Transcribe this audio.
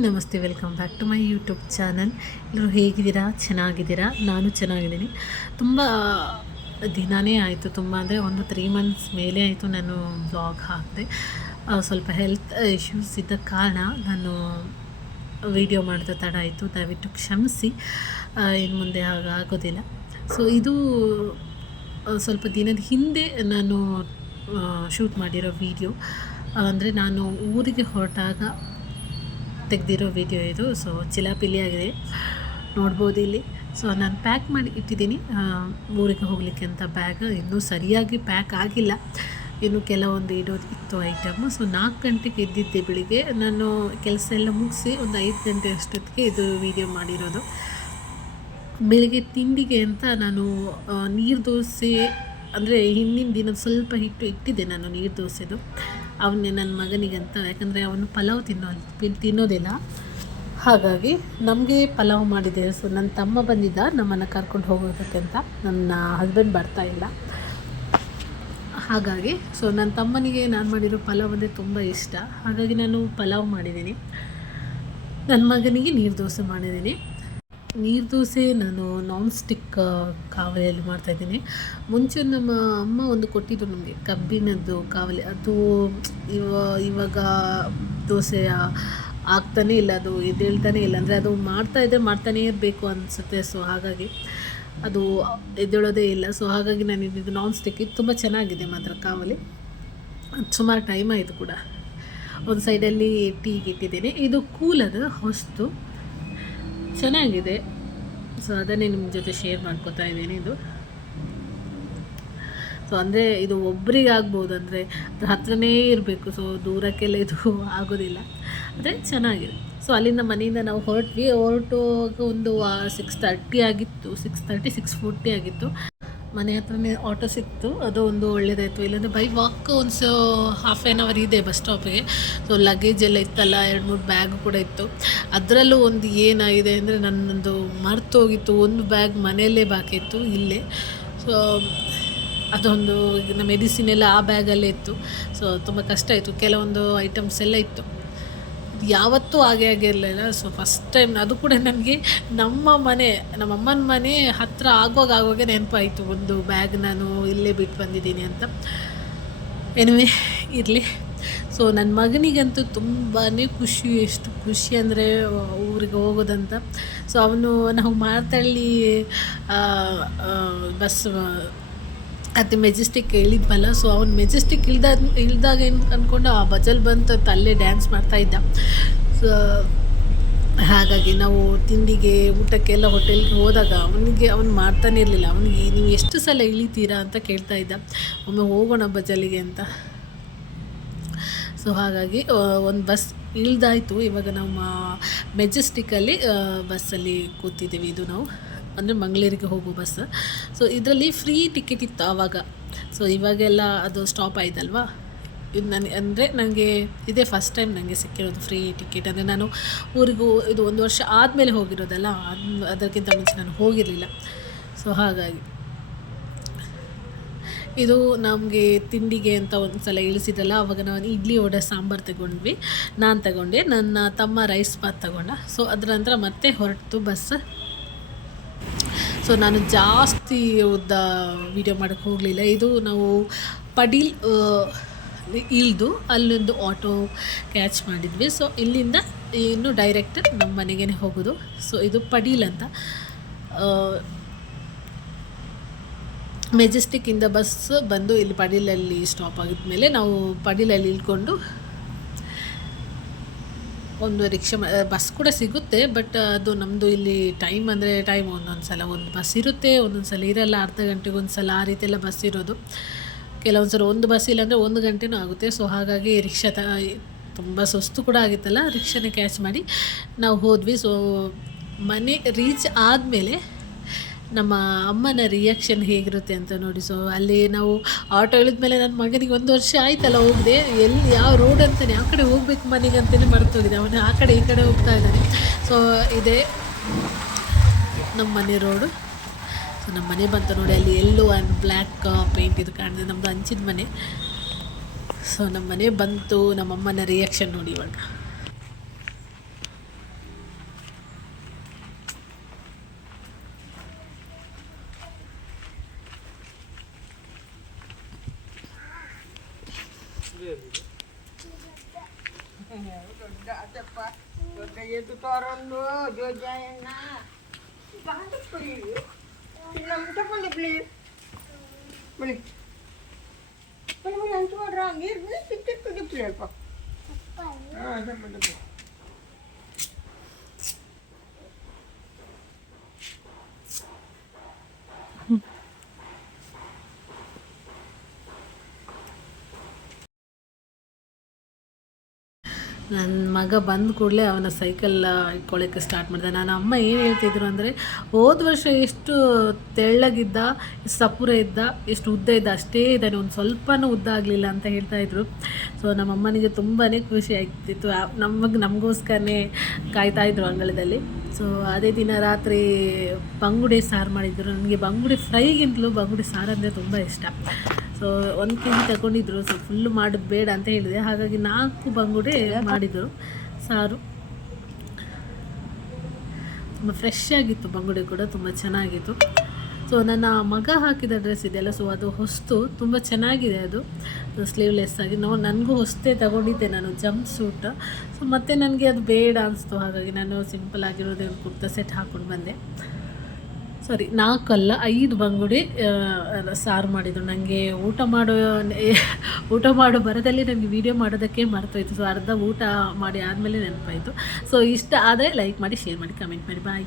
ನಮಸ್ತೆ welcome back to my YouTube channel ಎಲ್ಲರೂ ಹೇಗಿದ್ದೀರಾ? ಚೆನ್ನಾಗಿದ್ದೀರಾ? ನಾನು ಚೆನ್ನಾಗಿದ್ದೀನಿ. ತುಂಬ ದಿನವೇ ಆಯಿತು. ತುಂಬ ಅಂದರೆ ಒಂದು ತ್ರೀ ಮಂತ್ಸ್ ಮೇಲೆ ಆಯಿತು ನಾನು ಬ್ಲಾಗ್ ಹಾಕಿದೆ. ಸ್ವಲ್ಪ ಹೆಲ್ತ್ ಇಶ್ಯೂಸ್ ಇದ್ದ ಕಾರಣ ನಾನು ವಿಡಿಯೋ ಮಾಡಿದ ತಡ ಆಯಿತು. ದಯವಿಟ್ಟು ಕ್ಷಮಿಸಿ. ಇನ್ನು ಮುಂದೆ ಹಾಗಾಗೋದಿಲ್ಲ. ಸೊ ಇದು ಸ್ವಲ್ಪ ದಿನದ ಹಿಂದೆ ನಾನು ಶೂಟ್ ಮಾಡಿರೋ ವಿಡಿಯೋ ಅಂದರೆ ನಾನು ಊರಿಗೆ ಹೊರಟಾಗ ತೆಗೆದಿರೋ ವಿಡಿಯೋ ಇದು. ಸೊ ಚಿಲಾಪಿಲಿ ಆಗಿದೆ. ನೋಡ್ಬೋದು ಇಲ್ಲಿ. ಸೊ ನಾನು ಪ್ಯಾಕ್ ಮಾಡಿ ಇಟ್ಟಿದ್ದೀನಿ. ಊರಿಗೆ ಹೋಗಲಿಕ್ಕೆ ಅಂತ ಬ್ಯಾಗ್ ಇನ್ನೂ ಸರಿಯಾಗಿ ಪ್ಯಾಕ್ ಆಗಿಲ್ಲ. ಇನ್ನು ಕೆಲವೊಂದು ಇಡೋದು ಇತ್ತು ಐಟಮ್ ಸೊ ನಾಲ್ಕು ಗಂಟೆಗೆ ಇದ್ದಿದ್ದೆ ಬೆಳಿಗ್ಗೆ. ನಾನು ಕೆಲಸ ಎಲ್ಲ ಮುಗಿಸಿ ಒಂದು ಐದು ಗಂಟೆ ಅಷ್ಟೊತ್ತಿಗೆ ಇದು ವಿಡಿಯೋ ಮಾಡಿರೋದು. ಬೆಳಿಗ್ಗೆ ತಿಂಡಿಗೆ ಅಂತ ನಾನು ನೀರು ದೋಸೆ, ಅಂದರೆ ಹಿಂದಿನ ದಿನ ಸ್ವಲ್ಪ ಹಿಟ್ಟು ಇಟ್ಟಿದ್ದೆ ನಾನು ನೀರು ದೋಸೆದು. ಅವನ್ನೇ ನನ್ನ ಮಗನಿಗಂತ, ಯಾಕಂದರೆ ಅವನು ಪಲಾವ್ ತಿನ್ನೋ ತಿನ್ನೋದಿಲ್ಲ. ಹಾಗಾಗಿ ನಮಗೆ ಪಲಾವ್ ಮಾಡಿದೆ. ಸೊ ನನ್ನ ತಮ್ಮ ಬಂದಿದ್ದ, ನಮ್ಮನ್ನು ಕರ್ಕೊಂಡು ಹೋಗೋದಕ್ಕೆ ಅಂತ. ನನ್ನ ಹಸ್ಬೆಂಡ್ ಬರ್ತಾ ಇಲ್ಲ. ಹಾಗಾಗಿ ಸೊ ನನ್ನ ತಮ್ಮನಿಗೆ ನಾನು ಮಾಡಿರೋ ಪಲಾವ್ ಅಂದರೆ ತುಂಬ ಇಷ್ಟ. ಹಾಗಾಗಿ ನಾನು ಪಲಾವ್ ಮಾಡಿದ್ದೀನಿ. ನನ್ನ ಮಗನಿಗೆ ನೀರು ದೋಸೆ ಮಾಡಿದ್ದೀನಿ. ನೀರು ದೋಸೆ ನಾನು ನಾನ್ ಸ್ಟಿಕ್ ಕಾವಲಿಯಲ್ಲಿ ಮಾಡ್ತಾಯಿದ್ದೀನಿ ಮುಂಚೆ ನಮ್ಮ ಅಮ್ಮ ಒಂದು ಕೊಟ್ಟಿದ್ದು ನಮಗೆ, ಕಬ್ಬಿನದ್ದು ಕಾವಲಿ. ಅದು ಇವ, ಇವಾಗ ದೋಸೆ ಆಗ್ತಾನೇ ಇಲ್ಲ, ಅದು ಎದ್ದೇಳ್ತಾನೆ ಇಲ್ಲ. ಅಂದರೆ ಅದು ಮಾಡ್ತಾ ಇದ್ದರೆ ಮಾಡ್ತಾನೇ ಇರಬೇಕು ಅನಿಸುತ್ತೆ ಸೊ ಹಾಗಾಗಿ ಅದು ಎದ್ದೇಳೋದೇ ಇಲ್ಲ. ಸೊ ಹಾಗಾಗಿ ನಾನು ಇದು ನಾನ್ ಸ್ಟಿಕ್ ಇದು ತುಂಬ ಚೆನ್ನಾಗಿದೆ ಮಾತ್ರ ಕಾವಲಿ. ಸುಮಾರು ಟೈಮ್ ಆಯಿತು ಕೂಡ. ಒಂದು ಸೈಡಲ್ಲಿ ಟೀಗೆ ಇಟ್ಟಿದ್ದೇನೆ. ಇದು ಕೂಲ್ ಅದು ಹೊಸ್ತು ಚೆನ್ನಾಗಿದೆ. ಸೊ ಅದನ್ನೇ ನಿಮ್ಮ ಜೊತೆ ಶೇರ್ ಮಾಡ್ಕೋತಾ ಇದ್ದೀನಿ ಇದು. ಸೊ ಅಂದರೆ ಇದು ಒಬ್ರಿಗೆ ಆಗ್ಬೋದು ಅಂದರೆ ಹತ್ರನೇ ಇರಬೇಕು. ಸೊ ದೂರಕ್ಕೆಲ್ಲ ಇದು ಆಗೋದಿಲ್ಲ. ಅಂದರೆ ಚೆನ್ನಾಗಿದೆ. ಸೊ ಅಲ್ಲಿಂದ ಮನೆಯಿಂದ ನಾವು ಹೊರಟ್ವಿ. ಹೊರಟು ಒಂದು ಸಿಕ್ಸ್ ತರ್ಟಿ ಆಗಿತ್ತು. ಸಿಕ್ಸ್ ತರ್ಟಿ ಸಿಕ್ಸ್ ಫೋರ್ಟಿ ಆಗಿತ್ತು. ಮನೆ ಹತ್ರನೇ ಆಟೋ ಸಿಕ್ತು. ಅದು ಒಂದು ಒಳ್ಳೇದಾಯಿತು. ಇಲ್ಲಾಂದರೆ ಬೈ ವಾಕ್ ಒಂದು ಹಾಫ್ ಆ್ಯನ್ ಅವರ್ ಇದೆ ಬಸ್ ಸ್ಟಾಪಿಗೆ ಸೊ ಲಗೇಜ್ ಎಲ್ಲ ಇತ್ತಲ್ಲ, ಎರಡು ಮೂರು ಬ್ಯಾಗ್ ಕೂಡ ಇತ್ತು. ಅದರಲ್ಲೂ ಒಂದು ಏನಾಗಿದೆ ಅಂದರೆ ನನ್ನೊಂದು ಮರ್ತೋಗಿತ್ತು ಒಂದು ಬ್ಯಾಗ್ ಮನೆಯಲ್ಲೇ ಬಾಕಿ ಇತ್ತು, ಇಲ್ಲೇ. ಸೊ ಅದೊಂದು ಮೆಡಿಸಿನ್ ಎಲ್ಲ ಆ ಬ್ಯಾಗಲ್ಲೇ ಇತ್ತು. ಸೊ ತುಂಬ ಕಷ್ಟ ಇತ್ತು ಕೆಲವೊಂದು ಐಟಮ್ಸ್ ಎಲ್ಲ ಇತ್ತು. ಯಾವತ್ತೂ ಹಾಗೆ ಆಗಿರಲಿಲ್ಲ ಸೊ ಫಸ್ಟ್ ಟೈಮ್ ಅದು ಕೂಡ ನನಗೆ ನಮ್ಮ ಮನೆ, ನಮ್ಮ ಅಮ್ಮನ ಮನೆ ಹತ್ತಿರ ಆಗುವಾಗ ಆಗುವಾಗ ನೆನಪಾಯಿತು. ಒಂದು ಬ್ಯಾಗ್ ನಾನು ಇಲ್ಲೇ ಬಿಟ್ಟು ಬಂದಿದ್ದೀನಿ ಅಂತ. ಎನಿವೆ ಇರಲಿ. ಸೊ ನನ್ನ ಮಗನಿಗಂತೂ ತುಂಬಾ ಖುಷಿ. ಎಷ್ಟು ಖುಷಿ ಅಂದರೆ ಊರಿಗೆ ಹೋಗೋದಂತ. ಸೊ ಅವನು ನಾವು ಮಾರ್ತಳ್ಳಿ ಬಸ್ ಅದು ಮೆಜೆಸ್ಟಿಕ್ ಇಳಿದ್ವಲ್ಲ ಸೊ ಅವ್ನು ಮೆಜೆಸ್ಟಿಕ್ ಇಳ್ದಾಗ ಇಳಿದಾಗ ಏನು ಅಂದ್ಕೊಂಡು ಆ ಬಜಲ್ ಬಂತು ತಲ್ಲೇ ಡ್ಯಾನ್ಸ್ ಮಾಡ್ತಾ ಇದ್ದ. ಸೊ ಹಾಗಾಗಿ ನಾವು ತಿಂಡಿಗೆ, ಊಟಕ್ಕೆಲ್ಲ ಹೋಟೆಲ್ಗೆ ಹೋದಾಗ ಅವನಿಗೆ, ಅವ್ನು ಮಾಡ್ತಾನೆ ಇರಲಿಲ್ಲ. ಅವನಿಗೆ, ನೀವು ಎಷ್ಟು ಸಲ ಇಳಿತೀರಾ? ಅಂತ ಕೇಳ್ತಾ ಇದ್ದ. ಒಮ್ಮೆ ಹೋಗೋಣ ಬಜಲಿಗೆ ಅಂತ. ಸೊ ಹಾಗಾಗಿ ಒಂದು ಬಸ್ ಇಳ್ದಾಯಿತು. ಇವಾಗ ನಮ್ಮ ಮೆಜೆಸ್ಟಿಕ್ಕಲ್ಲಿ ಬಸ್ಸಲ್ಲಿ ಕೂತಿದ್ದೀವಿ ಇದು ನಾವು. ಅಂದರೆ ಮಂಗಳೂರಿಗೆ ಹೋಗೋ ಬಸ್. ಸೊ ಇದರಲ್ಲಿ ಫ್ರೀ ಟಿಕೆಟ್ ಇತ್ತು ಆವಾಗ. ಸೊ ಇವಾಗೆಲ್ಲ ಅದು ಸ್ಟಾಪ್ ಆಯ್ತಲ್ವಾ? ಇದು ನನಗೆ ಅಂದರೆ ನನಗೆ ಇದೇ ಫಸ್ಟ್ ಟೈಮ್ ನನಗೆ ಸಿಕ್ಕಿರೋದು ಫ್ರೀ ಟಿಕೆಟ್ ಅಂದರೆ ನಾನು ಊರಿಗೂ ಇದು ಒಂದು ವರ್ಷ ಆದಮೇಲೆ ಹೋಗಿರೋದಲ್ಲ ಅದು ಅದಕ್ಕಿಂತ ಮುಂಚೆ ನಾನು ಹೋಗಿರಲಿಲ್ಲ. ಸೊ ಹಾಗಾಗಿ. ಇದು ನಮಗೆ ತಿಂಡಿಗೆ ಅಂತ ಒಂದು ಸಲ ಇಳಿಸಿದ್ರಲ್ಲ, ಅವಾಗ ನಾನು ಇಡ್ಲಿ ವಡೆ, ಸಾಂಬಾರು ತಗೊಂಡ್ವಿ. ನಾನು ತಗೊಂಡೆ, ನನ್ನ ತಮ್ಮ ರೈಸ್ ಬಾತ್ ತಗೊಂಡ. ಸೊ ಅದರ ನಂತರ ಮತ್ತೆ ಹೊರಟು ಬಸ್. ಸೊ ನಾನು ಜಾಸ್ತಿ ಉದ್ದ ವೀಡಿಯೋ ಮಾಡೋಕ್ಕೆ ಹೋಗಲಿಲ್ಲ. ಇದು ನಾವು ಪಡೀಲ್ ಇಳಿದು ಅಲ್ಲೊಂದು ಆಟೋ ಕ್ಯಾಚ್ ಮಾಡಿದ್ವಿ. ಸೊ ಇಲ್ಲಿಂದ ಇನ್ನು ಡೈರೆಕ್ಟ್ ನಮ್ಮ ಮನೆಗೇ ಹೋಗೋದು. ಸೊ ಇದು ಪಡೀಲ್ ಅಂತ. ಮೆಜೆಸ್ಟಿಕ್ಕಿಂದ ಬಸ್ ಬಂದು ಇಲ್ಲಿ ಪಡೀಲಲ್ಲಿ ಸ್ಟಾಪ್ ಆಗಿದ್ಮೇಲೆ ನಾವು ಪಡೀಲಲ್ಲಿ ಇಳ್ಕೊಂಡು ಒಂದು ರಿಕ್ಷಾ ಬಸ್ ಕೂಡ ಸಿಗುತ್ತೆ ಬಟ್ ಅದು ನಮ್ಮದು ಇಲ್ಲಿ ಟೈಮ್ ಅಂದರೆ ಟೈಮ್ ಒಂದೊಂದು ಸಲ ಒಂದು ಬಸ್ ಇರುತ್ತೆ ಒಂದೊಂದು ಸಲ ಇರಲ್ಲ, ಅರ್ಧ ಗಂಟೆಗೆ ಒಂದು ಸಲ ಆ ರೀತಿ ಎಲ್ಲ ಬಸ್ ಇರೋದು. ಕೆಲವೊಂದು ಸಲ ಒಂದು ಬಸ್ ಇಲ್ಲಾಂದರೆ ಒಂದು ಗಂಟೆನೂ ಆಗುತ್ತೆ ಸೊ ಹಾಗಾಗಿ ರಿಕ್ಷಾ ತ ತುಂಬ ಸುಸ್ತು ಕೂಡ ಆಗಿತ್ತಲ್ಲ, ರಿಕ್ಷಾನೇ ಕ್ಯಾಚ್ ಮಾಡಿ ನಾವು ಹೋದ್ವಿ. ಸೊ ಮನೆ ರೀಚ್ ಆದಮೇಲೆ ನಮ್ಮ ಅಮ್ಮನ ರಿಯಾಕ್ಷನ್ ಹೇಗಿರುತ್ತೆ ಅಂತ ನೋಡಿ. ಸೊ ಅಲ್ಲಿ ನಾವು ಆಟೋ ಇಳಿದ್ಮೇಲೆ ನನ್ನ ಮಗನಿಗೆ ಒಂದು ವರ್ಷ ಆಯ್ತಲ್ಲ ಹೋಗಿದೆ. ಎಲ್ಲಿ ಯಾವ ರೋಡ್ ಅಂತಾನೆ, ಆ ಕಡೆ ಹೋಗ್ಬೇಕು ಮನೆಗೆ ಅಂತಲೇ ಮರ್ತೋಗಿದೆ. ಅವನು ಆ ಕಡೆ, ಈ ಕಡೆ ಹೋಗ್ತಾ ಇದ್ದಾನೆ. ಸೊ ಇದೇ ನಮ್ಮ ಮನೆ ರೋಡು ಸೊ ನಮ್ಮ ಮನೆ ಬಂತು ನೋಡಿ, ಅಲ್ಲಿ ಎಲ್ಲೋ ಆ್ಯಂಡ್ ಬ್ಲ್ಯಾಕ್ ಪೇಂಟ್ ಇದು ಕಾಣಿದೆ ನಮ್ಮದು ಹಂಚಿದ ಮನೆ. ಸೊ ನಮ್ಮ ಮನೆ ಬಂತು, ನಮ್ಮಮ್ಮನ ರಿಯಾಕ್ಷನ್ ನೋಡಿ ಇವಾಗ. ದೊಡ್ಡ ಅತ್ತಪ್ಪ ದೊಡ್ಡ ಎದ್ದು ತೋರೊಂದು ಜೋಜಾಯಣ್ಣ ಬಾಂಧಪ್ಪರಿ ಇಲ್ಲ ಮುಟ್ಟಕೊಂಡೆ ಪ್ಲೀಸ್ ಬಳಿ ಬಳಿ ಬಳಿ ಅಂತ ಮಾಡ್ರ ನೀರು ಸಿಕ್ಕಿತ್ತು ಗಿಪ್ಲಿ ಅಪ್ಪ ಹಾಂ ಸಂಬಂಧ ನನ್ನ ಮಗ ಬಂದ ಕೂಡಲೇ ಅವನ ಸೈಕಲ್ ಇಟ್ಕೊಳ್ಳೋಕ್ಕೆ ಸ್ಟಾರ್ಟ್ ಮಾಡಿದೆ. ನಾನು ಅಮ್ಮ ಏನು ಹೇಳ್ತಿದ್ರು ಅಂದರೆ, ಹೋದ ವರ್ಷ ಎಷ್ಟು ತೆಳ್ಳಗಿದ್ದ ಸಪುರ ಇದ್ದ, ಎಷ್ಟು ಉದ್ದ ಇದ್ದ, ಅಷ್ಟೇ ಇದ್ದಾನೆ ಒಂದು ಸ್ವಲ್ಪನೂ ಉದ್ದ ಆಗಲಿಲ್ಲ ಅಂತ ಹೇಳ್ತಾ ಇದ್ರು. ಸೊ ನಮ್ಮ ಅಮ್ಮನಿಗೆ ತುಂಬಾ ಖುಷಿ ಆಗ್ತಿತ್ತು. ನಮಗೆ, ನಮಗೋಸ್ಕರನೇ ಕಾಯ್ತಾ ಇದ್ರು ಅಂಗಳದಲ್ಲಿ. ಸೊ ಅದೇ ದಿನ ರಾತ್ರಿ ಬಂಗುಡೆ ಸಾರು ಮಾಡಿದ್ರು. ನನಗೆ ಬಂಗುಡೆ ಫ್ರೈಗಿಂತಲೂ ಬಂಗುಡೆ ಸಾರು ಅಂದರೆ ತುಂಬ ಇಷ್ಟ. ಒಂದು ಕೆ ಜಿ ತಗೊಂಡಿದ್ರು ಸೊ ಫುಲ್ಲು ಮಾಡೋದು ಬೇಡ ಅಂತ ಹೇಳಿದೆ. ಹಾಗಾಗಿ ನಾಲ್ಕು ಬಂಗುಡೆ ಮಾಡಿದರು. ಸಾರು. ತುಂಬ ಫ್ರೆಶ್ ಆಗಿತ್ತು ಬಂಗುಡೆ ಕೂಡ, ತುಂಬ ಚೆನ್ನಾಗಿತ್ತು. ಸೊ ನನ್ನ ಮಗ ಹಾಕಿದ ಡ್ರೆಸ್ ಇದೆಯಲ್ಲ ಸೊ ಅದು ಹೊಸ್ತು, ತುಂಬ ಚೆನ್ನಾಗಿದೆ ಅದು. ಸ್ಲೀವ್ಲೆಸ್ ಆಗಿ. ನೋ, ನನಗೂ ಹೊಸ್ತೇ ತಗೊಂಡಿದ್ದೆ ನಾನು ಜಂಪ್ ಸೂಟ್ ಸೊ ಮತ್ತೆ ನನಗೆ ಅದು ಬೇಡ ಅನಿಸ್ತು. ಹಾಗಾಗಿ ನಾನು ಸಿಂಪಲ್ ಆಗಿರೋದೇ ಕುರ್ತಾ ಸೆಟ್ ಹಾಕ್ಕೊಂಡು ಬಂದೆ. ಸಾರಿ, ನಾಲ್ಕಲ್ಲ, ಐದು ಬಂಗುಡಿ ಸಾರು ಮಾಡಿದ್ರು. ನನಗೆ ಊಟ ಮಾಡೋ ಊಟ ಮಾಡೋ ಬರದಲ್ಲಿ ನನಗೆ ವೀಡಿಯೋ ಮಾಡೋದಕ್ಕೆ ಮರ್ತೋಯ್ತು. ಸೊ ಅರ್ಧ ಊಟ ಮಾಡಿ ಆದಮೇಲೆ ನೆನಪಾಯಿತು. ಸೊ ಇಷ್ಟ ಆದರೆ ಲೈಕ್ ಮಾಡಿ ಶೇರ್ ಮಾಡಿ ಕಮೆಂಟ್ ಮಾಡಿ. ಬಾಯ್